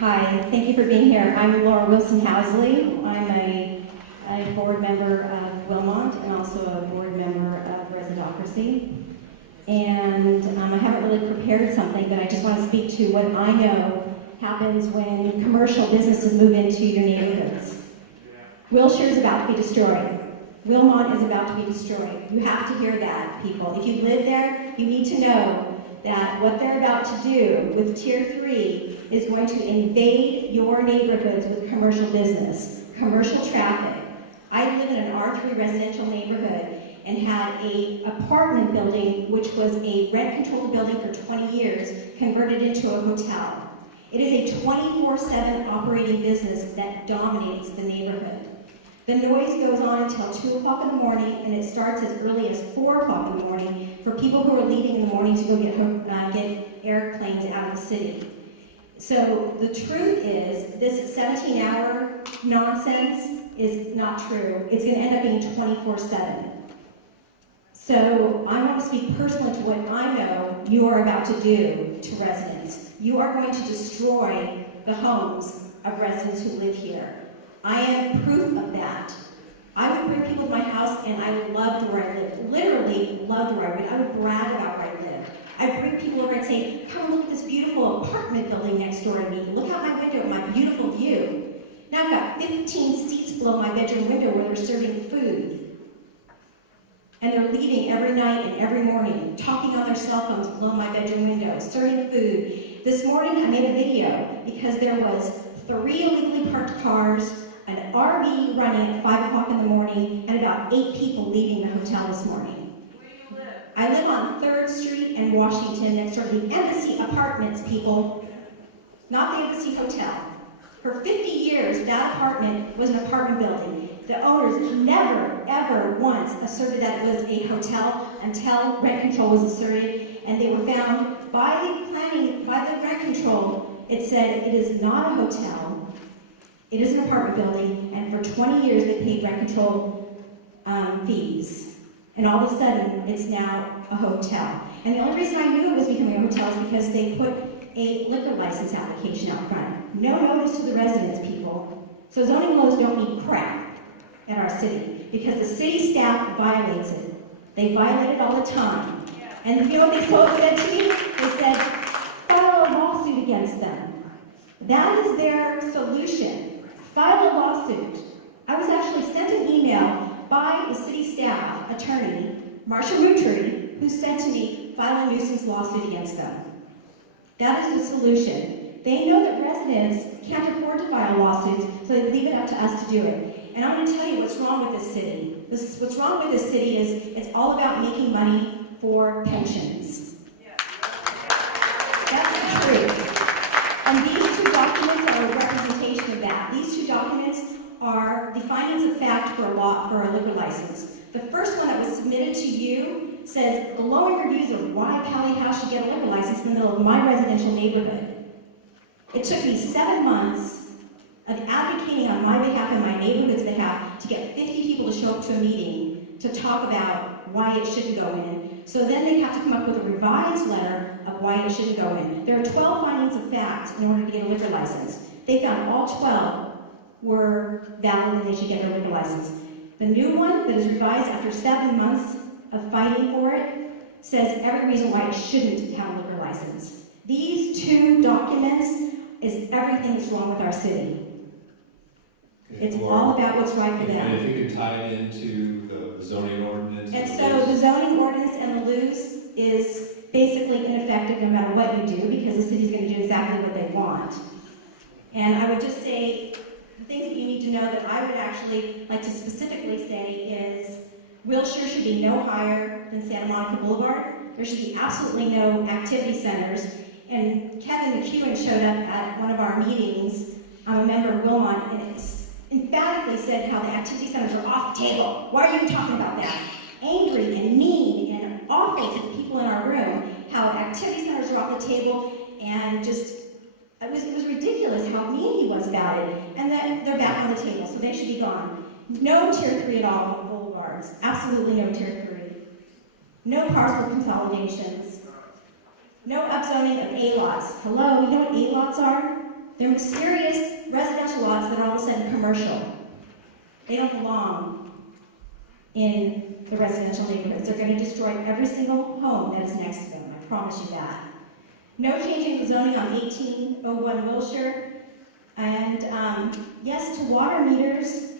Hi, thank you for being here. I'm Laura Wilson-Housley. I'm a board member of Wilmont and also a board member of Residocracy. And I haven't really prepared something, but I just want to speak to what I know happens when commercial businesses move into your neighborhoods. Wilshire is about to be destroyed. Wilmont is about to be destroyed. You have to hear that, people. If you live there, you need to know that what they're about to do with Tier 3 is going to invade your neighborhoods with commercial business, commercial traffic. I live in an R3 residential neighborhood and had an apartment building, which was a rent-controlled building for 20 years, converted into a hotel. It is a 24/7 operating business that dominates the neighborhood. The noise goes on until 2 o'clock in the morning, and it starts as early as 4 o'clock in the morning for people who are leaving in the morning to go get airplanes out of the city. So the truth is, this 17-hour nonsense is not true. It's going to end up being 24/7. So I want to speak personally to what I know you are about to do to residents. You are going to destroy the homes of residents who live here. I am proof of that. I would bring people to my house and I loved where I lived. Literally loved where I lived. I would brag about where I lived. I'd bring people over and say, come look at this beautiful apartment building next door to me. Look out my window at my beautiful view. Now I've got 15 seats below my bedroom window where they're serving food. And they're leaving every night and every morning, talking on their cell phones below my bedroom window, serving food. This morning I made a video because there was 3 illegally parked cars, an RV running at 5 o'clock in the morning, and about 8 people leaving the hotel this morning. Where do you live? I live on 3rd Street in Washington, next door to the Embassy Apartments, people. Not the Embassy Hotel. For 50 years, that apartment was an apartment building. The owners never, ever once asserted that it was a hotel until rent control was asserted, and they were found by the rent control. It said it is not a hotel. It is an apartment building, and for 20 years they paid rent control fees. And all of a sudden, it's now a hotel. And the only reason I knew it was becoming a hotel is because they put a liquor license application out front. No notice to the residents, people. So zoning laws don't mean crap in our city, because the city staff violates it. They violate it all the time. And you know what they said to me? They said, file a lawsuit against them. That is their solution. File a lawsuit. I was actually sent an email by the city staff attorney, Marcia Rootry, who said to me, file a nuisance lawsuit against them. That is the solution. They know that residents can't afford to file lawsuits, so they leave it up to us to do it. And I'm going to tell you what's wrong with this city. What's wrong with this city is it's all about making money for pensions. That's the truth. And these 2 documents are a representation of that. These 2 documents are the findings of fact for a liquor license. The first one that was submitted to you says the glowing reviews of why Pally House should get a liquor license in the middle of my residential neighborhood. It took me 7 months of advocating on my behalf and my neighborhood's behalf to get 50 people to show up to a meeting to talk about why it shouldn't go in. So then they have to come up with a revised letter of why it shouldn't go in. There are 12 findings of fact in order to get a liquor license. They found all 12 were valid and they should get a liquor license. The new one that is revised after 7 months of fighting for it says every reason why it shouldn't have a liquor license. These 2 documents is everything that's wrong with our city. It's all about what's right for them. And if you could tie it into the zoning ordinance. And so the zoning ordinance and the LUs is basically ineffective no matter what you do, because the city's going to do exactly what they want. And I would just say, the things that you need to know that I would actually like to specifically say is, Wilshire should be no higher than Santa Monica Boulevard. There should be absolutely no activity centers. And Kevin McEwen showed up at one of our meetings. I'm a member of Wilmont, and emphatically said how the activity centers are off the table. Why are you talking about that? Angry and mean and awful to the people in our room, how activity centers are off the table, and just, it was ridiculous how mean he was about it. And then they're back on the table, so they should be gone. No Tier 3 at all on boulevards. Absolutely no Tier 3. No parcel consolidations. No upzoning of A-lots. Hello, you know what A-lots are? They're mysterious residential lots that are all of a sudden commercial. They don't belong in the residential neighborhoods. They're going to destroy every single home that is next to them. I promise you that. No changing the zoning on 1801 Wilshire. And yes, to water meters.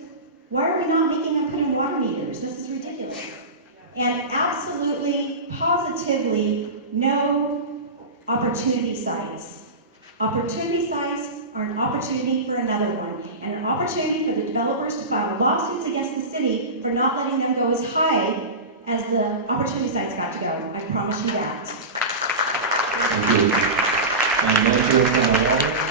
Why are we not making them put in water meters? This is ridiculous. And absolutely, positively, no opportunity sites. Opportunity sites are an opportunity for another one, and an opportunity for the developers to file lawsuits against the city for not letting them go as high as the opportunity sites got to go. I promise you that. Thank you. And next,